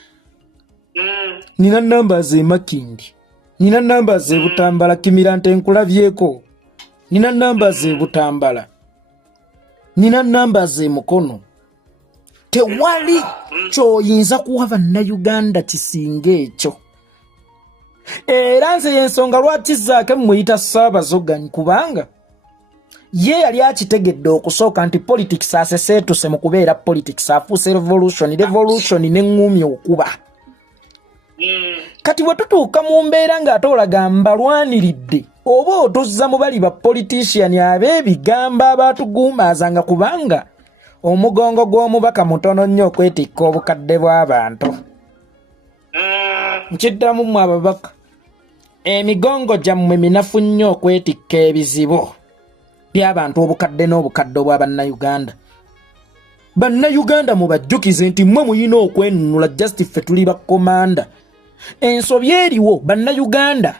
Nina nnamba z'emakindi, nina nnamba z'ebutambala Kimirante nkulabyeko, nina nnamba z'ebutambala, nina nnamba z'emukono. Tewali ky'oyinza kuwa bannayuganda kisinga ekyo. Era nze y'ensonga lwaki Zaake muyita Ssaabazoganyi kubanga ye yali akitegedde okusooka nti politics aseseetuse mu kubeera politics afuuse revolution n'eŋŋumya okuba. Kati bwe tutuuka mu mbeera ng'ate olaga mbalwaniridde oba otuzza mu bali ba politician ab'ebigambo abaatuguumaazanga kubanga omugongo gw'omubaka mutono nnyo okwetikka obukadde bw'abantu. Nkiddamu mmwe ababaka, emigongo gyammwe minafu nnyo okwetikka ebizibu by'abantu obukadde n'obukadde bwa bannayuganda. Bannayuganda mubajjukize nti mmwe muyina okwenunula just ffe tuli bakomanda. Ensobi eriwo bannayuganda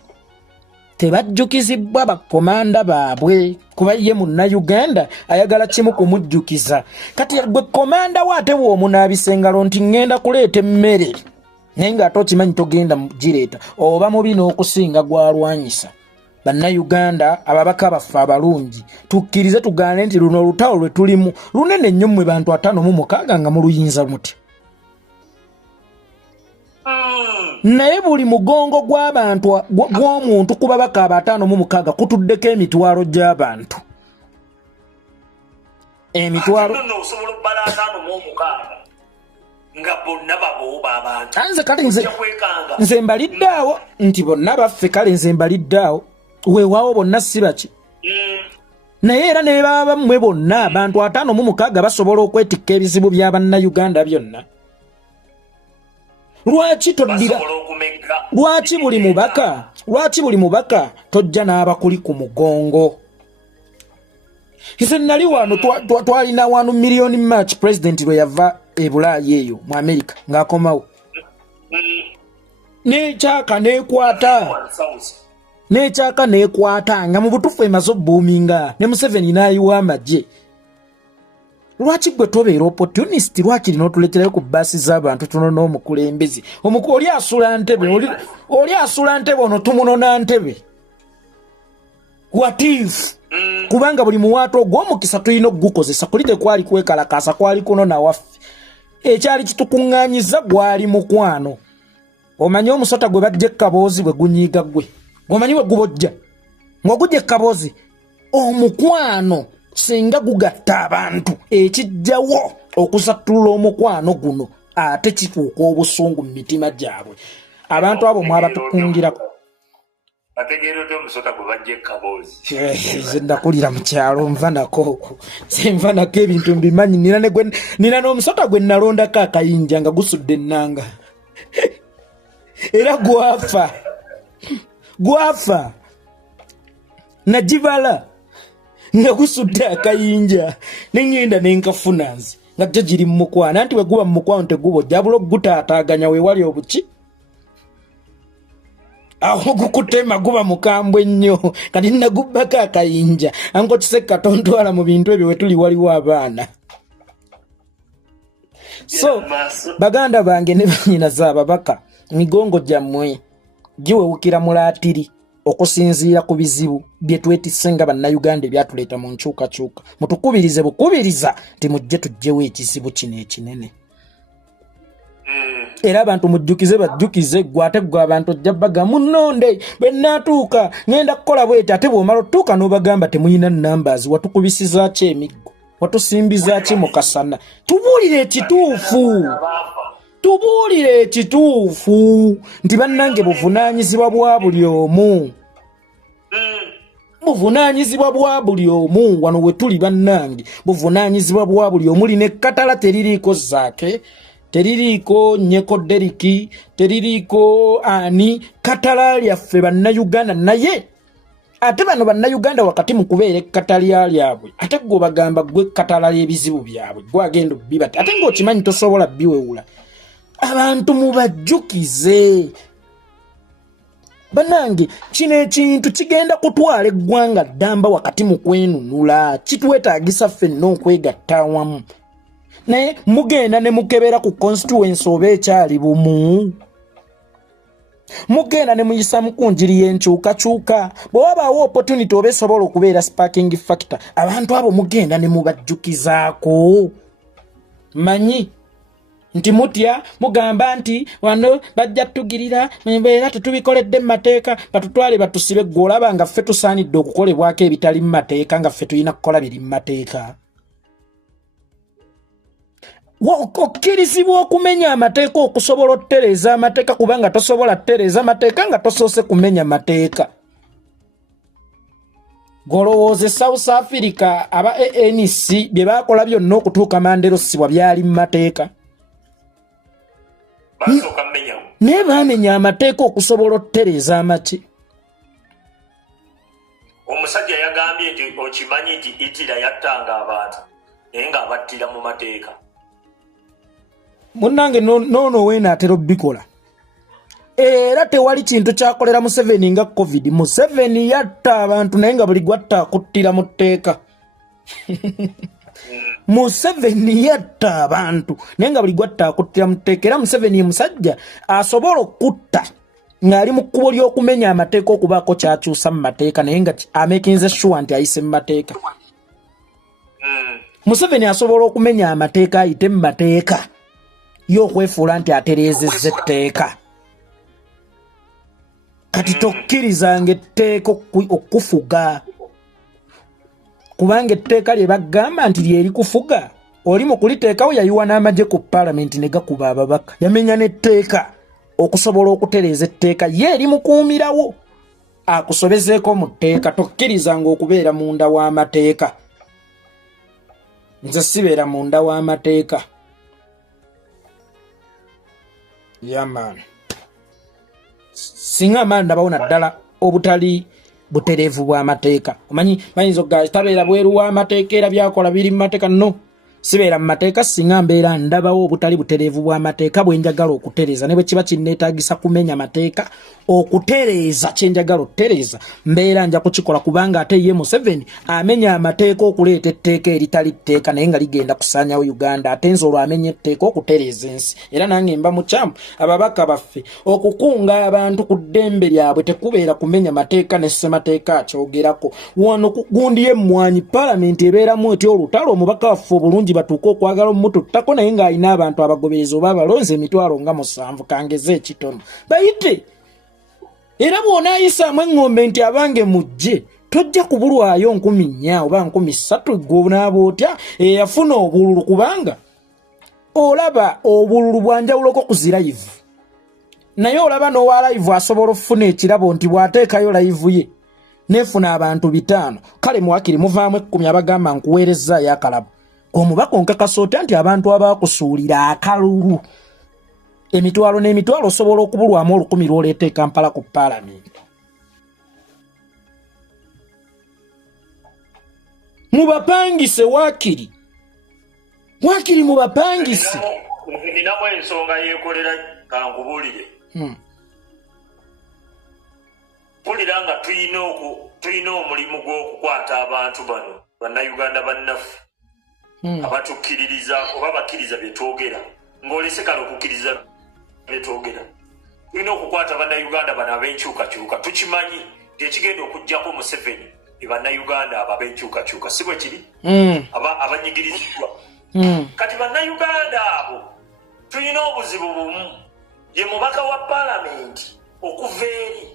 tebajjukizibwa bakomanda baabwe kuba ye munnayuganda ayagala kimu kumujjukiza. Kati gwe komanda wo ate bw'omunaabisa engalo nti ŋŋenda kuleeta emmere naye ng'ate okimanyi togenda gireeta oba mubi n'okusinga gwalwanyisa. Bannayuganda ababaka baffe abalungi tukkirize tugaane nti luno olutalo lwe tulimu lunene nnyo mmwe bantu 56 nga muluyinza muti. Naye buli mugongo gw'abantu gw'omuntu ku babaka 56 kutuddeko emitwalo gy'abantu. Emitwalo osobola obbala 56 nga bonna babooba abantu. Anze kati nze mbalidde awo nti bonna baffe kale nze mbalidde awo weewaawo bonna si baki. Naye era ne baba mmwe bonna abantu 56 basobola okwetikka ebizibu bya bannayuganda byonna. Lwaki toddira? Lwaki buli mubaka tojja n'abakuli ku mugongo? Nze nali wano twalina wano million march president lwe yava e Bulaayi eyo mu America ng'akomawo. N'ekyaka n'ekwata nga mu butuufu emaze obbuuminga ne Museveni n'ayiwa amagye. Lwaki gwe tobeera opportunist? Lwaki lino tuleeterayo ku bbaasi z'abantu tuno n'omukulembeze oli asula ntebe ono tumunona ntebe. What if? Kubanga buli muwaato ogw'omukisa tulina okugukozesa kuli tekwali kwekalakaasa kwali kunona waffe. Ekyali kitukuŋŋaanyiza gwali mukwano. Omanyi omusota gwe bajja ekkaboozi bwe gunyiiga gwe. Omanyi bwe gubojja ng'ogujja ekkaboozi omukwano singa gugatta abantu ekijjawo okusattulula omukwano guno ate kituuka obusungu mu mitima gyabwe. Abantu abo mwabatukungirako. Ategeerera omusota gwe bajja ekkaboozi. Nze ndakulira mu kyalo nva nako ebintu mbimanyi. Nina n'omusota gwe nalondako akayinja nga gusudde ennanga era gwafa nagibala nga gusudde akayinja neŋŋenda nenkafuna nze nga jjo giri mu mukwano. Anti bwe guba mu mukwano tegubojja abula okugutaataaganya weewali obuki. aho gukutema guba mukambwe nnyo kati nagubbako akayinja anko kiseka tontwala mu bintu ebyo wetuli waliwo abaana so baganda bange ne banyina z'ababaka migongo gyammwe giwewukira mulaatiri okusinziira ku bizibu bye twetisse nga bannayuganda ebyatuleeta mu nkyukakyuka mutukubirize bukubiriza nti mujje tujjewo ekizibu kino ekinene era abantu mujjukize bajjukize gwate gwe abantu ojja baga munnonde bwe naatuuka ngenda kukola bweti ate bw'omala otuuka n'obagamba temuyina numbers watukubisiza ki emiggo watusimbiza ki mu kasana tubuulire ekituufu nti bannange buvunaanyizibwa bwa buli omu buvunaanyizibwa bwa buli omu wano we tuli bannange buvunaanyizibwa bwa buli omu line ekkatala teririiko zaake teririiko Nyeko Deriki teririiko ani katala lyaffe bannayuganda naye ate bano bannayuganda wakati mu kubeera ekkatala lyabwe ate gwe bagamba gwe ekkatala ly'ebizibu byabwe gwagenda biba ate ng'okimanyi tosobola biwewula abantu mubajjukize banange kino ekintu kigenda kutwala eggwanga ddamba wakati mu kwenunula kitwetaagisa ffenna okwegatta awamu naye mugenda ne mukebera ku constituency oba ekyali bumu mugenda ne muyisa mukunjiri y'enkyukakyuka bwe wabaawo opportunity oba esobola okubeera sparking factor abantu abo mugenda ne mubajjukizaako manyi nti mutya mugamba nti wano bajja tugirira era tetubikoledde mu mateeka batutwale batusibe gwe olaba nga ffe tusaanidde okukolebwako ebitali mu mateeka nga ffe tulina kukola biri mu mateeka okkirizibwa okumenya amateeka okusobola otutereeza amateeka kubanga tosobola tutereeza amateeka nga tosoose kumenya mateeka golowooze South Africa aba ANC bye baakola byonna okutuuka Mandela osibwa byali mu mateeka naye baamenya amateeka okusobola otutereeza amaki omusajja yagambye nti okimanyi nti Hitler yattanga abantu naye ng'abattira mu mateeka munnange noono weenaatera obbikola era tewali kintu kyakolera Museveni nga covid Museveni yatta abantu naye nga buli gwatta akuttira mu tteeka Museveni yatta abantu naye nga buli gwatta akuttira mu tteeka era Museveni ye musajja asobola okutta ng'ali mu kkubo ly'okumenya amateeka okubaako kyakyusa mu mateeka naye nga amekinze sure nti ayise mu mateeka Museveni asobola okumenya amateeka ayite mu mateeka y'okwefuula nti atereezezza etteeka kati tokkirizanga etteeka okufuga kubanga etteeka lye bagamba nti lyeri kufuga oli mu kuliteekawo yayiwa n'amagye ku paalamenti ne gakuba ababaka yamenya n'etteeka okusobola okutereeza etteeka ye eri mukuumirawo akusobezeeko mu tteeka tokkirizanga okubeera munda w'amateeka nze sibeera munda w'amateeka yaman singa amaani ndabawo naddala obutali butereevu bw'amateeka omanyi mayinza tabeera bweru w'amateeka era byakola biri mu mateeka no sibeera mu mateeka singa mbeera ndabawo obutali butereevu bw'amateeka bwe njagala okutereeza ne bwe kiba kinneetaagisa kumenya mateeka okutereeza kye njagala okutereeza mbeera nja kukikola kubanga ate ye Museveni amenya amateeka okuleeta etteeka eritali tteeka naye nga ligenda kusaanyawo Uganda ate nze olwo amenya etteeka okutereeza ensi era nange mba mukyamu ababaka baffe okukunga abantu ku ddembe lyabwe tekubeera kumenya mateeka ne ssemateeka akyogerako wano gundi y'emmwanyi paalamenti ebeeramu etya olutalo omubaka waffe obulungi batuuke okwagala omumututtako naye ng'alina abantu abagoberezi oba abalonzi emitwalo nga 7 kangeze ekitono bayite era bw'onaayisaamu eŋŋombe nti abange mujje tojja kubulwayo 4,000 oba 3,000 gw'onaaba otya eyafuna obululu kubanga olaba obululu bwanjawuloko ku zirayivu naye olaba n'owa live asobola okufuna ekirabo nti bw'ateekayo live ye neefuna abantu 5 kale muwakiri muvaamu 10 abagamba nkuweerezaayo akalabo omubaka onkakasa otya nti abantu abaakusuulira akalulu emitwalo n'emitwalo osobola okubulwamu 10 lw'oleeta e Kampala ku paalamenti mubapangise waakiri mubapangise ninamu ensonga yeekolera kankubuulire mpulira nga tulina omulimu gw'okukwata abantu bano bannayuganda bannaffe abatukkiririza oba bakkiriza bye twogera ng'olese kale okukkiriza bye twogera. Tulina okukwata bannayuganda bano ab'enkyukakyuka. Tukimanyi nti ekigenda okuggyako Museveni bannayuganda abo ab'enkyukakyuka si bwe kiri abanyigiriziddwa. Kati bannayuganda abo tulina obuzibu bumu. Ye mubaka wa paalamenti okuva eri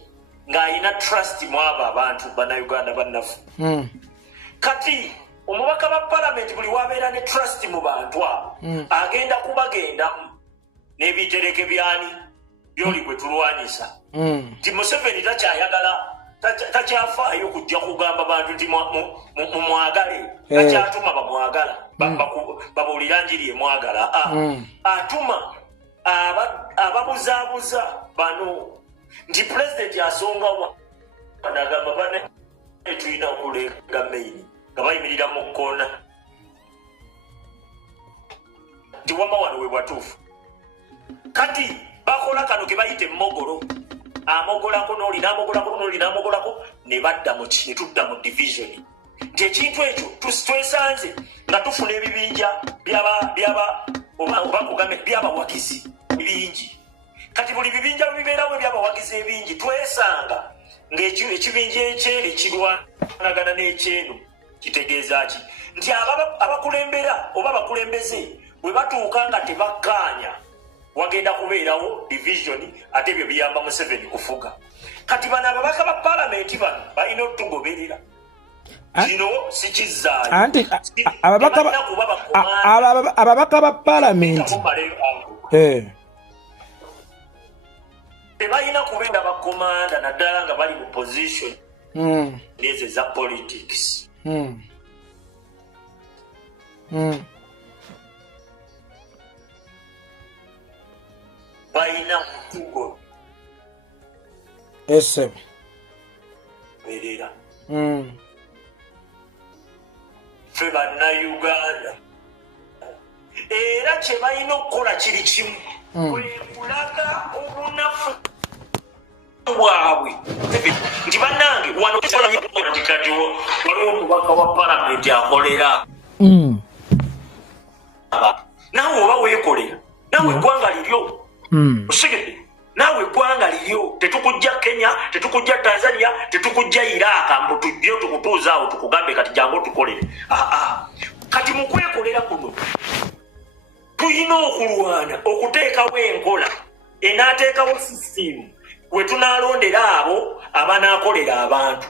ng'alina trust mu abo abantu bannayuganda bannaffe. Kati omubaka wa paalamenti buli wabeera ne trust mu bantu abo agenda kubagendamu n'ebitereke byani byoli gwe tulwanyisa nti Museveni takyafaayo kujja kugamba bantu nti mumwagale, takyatuma bamwagala babuulira njiri emwagala. Atuma ababuzaabuza bano nti pulezidenti asongawa agamba bane tulina okulenga maini nga bayimirira mu kkoona nti wama wano we watuufu. Kati bakola kano ke bayita emmogolo, amogolako n'oli n'amogolako n'oli n'amogolako ne badda ne tudda mu division. Nti ekintu ekyo twesanze nga tufuna ebibinja oba kugambe by'abawagizi bingi. Kati buli bibinja bibeerawo eby'abawagizi ebingi twesanga ng'ekibinja ekyeri kirwanagana n'ekyeno. Kitegeeza ki? Nti abakulembera oba abakulembeze bwe batuuka nga tebakkaanya wagenda kubeerawo division ate ebyo biyamba Museveni kufuga. Kati bano ababaka ba paalamenti bano balina otugoberera. Kino si kizzaali. Anti ababaka ba paalamenti tebalina kubeera bakomanda naddala nga bali mu position ezo eza politics. Balina kutugo berera ffe bannayuganda era kye balina okukola kiri kimu kulaga obunafu bwabwe nti bannange wano kati waliwo omubaka wa paalamenti akolera naawe oba weekolera naawe eggwanga liryo osigedde naawe eggwanga liryo. Tetukujja Kenya, tetukujja Tanzania, tetukujja Iraq mbu tujje tukutuuza awo tukugambe kati jangu tukolere. Kati mu kwekolera kuno tulina okulwana okuteekawo enkola enaateekawo sisitimu we tunaalondera abo abanaakolera abantu.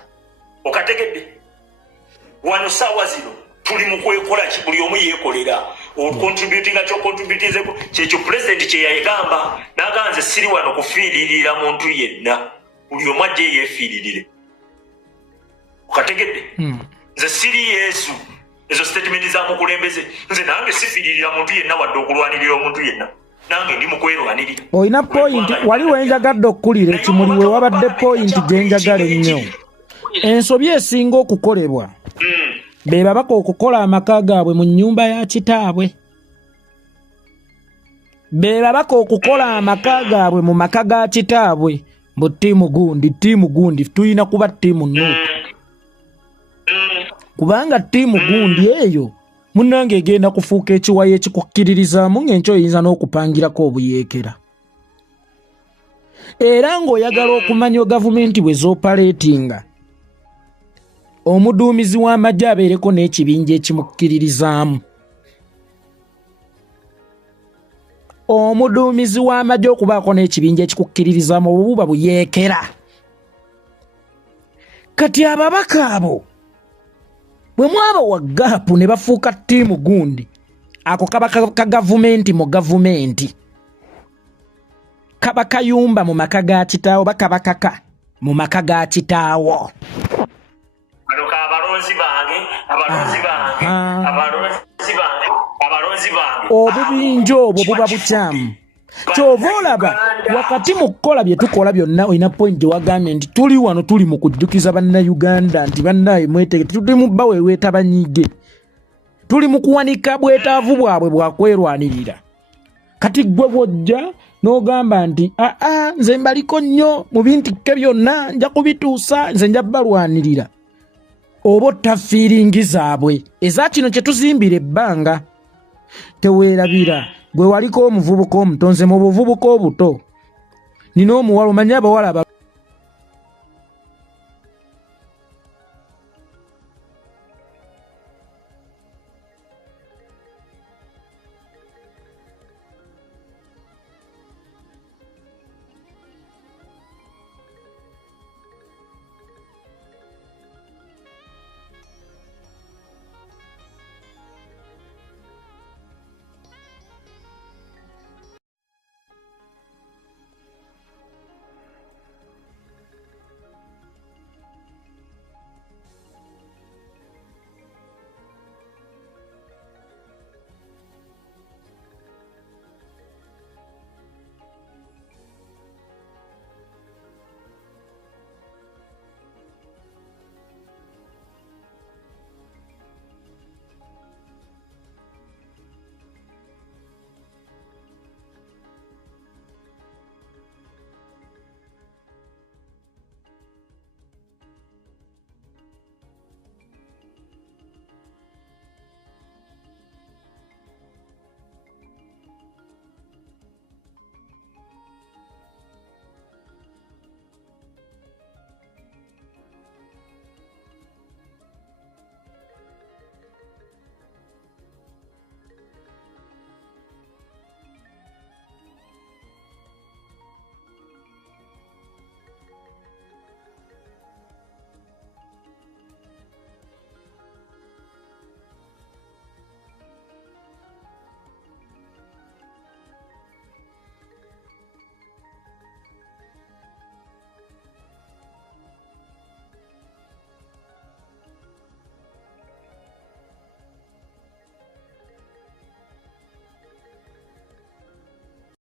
Okategedde wano saawa zino tuli mu kwekola ki buli omu yeekolera okontributinga kyokontributizeko kyekyo pulezidenti kye yayegamba n'agamba nze siri wano kufiiririra muntu yenna buli omu ajje yeefiiririre. Okategedde nze siri Yesu. Ezo statementi za mukulembeze nze nange sifiiririra muntu yenna wadde okulwanirira omuntu yenna nange ndi mukwerwanirira. Olina point wali wenjagadde okukulira ekimuli we wabadde point gyenjagala ennyo. Ensobi esinga okukolebwa be babaka okukola amaka gaabwe mu nnyumba ya kitaabwe. Be babaka okukola amaka gaabwe mu maka ga kitaabwe. Mbu ttiimu gundi tulina kuba ttiimu nuutu. Kubanga ttiimu gundi eyo munnange egenda kufuuka ekiwayi ekikukkiririzaamu ng'enkyo oyinza n'okupangirako obuyeekera. Era ng'oyagala okumanya gavumenti bwe zoopaleetinga omuduumizi w'amagye abeereko n'ekibinja ekimukkiririzaamu. Omuduumizi w'amagye okubaako n'ekibinja ekikukkiririzaamu obuba buyeekera. Kati ababaka abo bwe mwaba wa gaapu ne bafuuka ttiimu gundi ako kaba ka gavumenti mu gavumenti. Kaba kayumba mu maka ga kitaawo bakaba kaka mu maka ga kitaawo. Obubinja obwo buba bukyamu. Kyova olaba wakati mu kukola bye tukola byonna olina point wagambye nti tuli wano tuli mu kujjukiza bannayuganda nti bannaye mwetege tuli mu baweweeta banyiige. Tuli mu kuwanika bwetaavu bwabwe bwakwerwanirira. Kati gwe bwojja n'ogamba nti nze mbaliko nnyo mu bintikke byonna nja kubituusa nze nja balwanirira oba ottafiiringi zaabwe eza kino kye tuzimbira ebbanga teweerabira gwe waliko omuvubuka omutonze mu buvubuka obuto nina omuwala omanyi abawala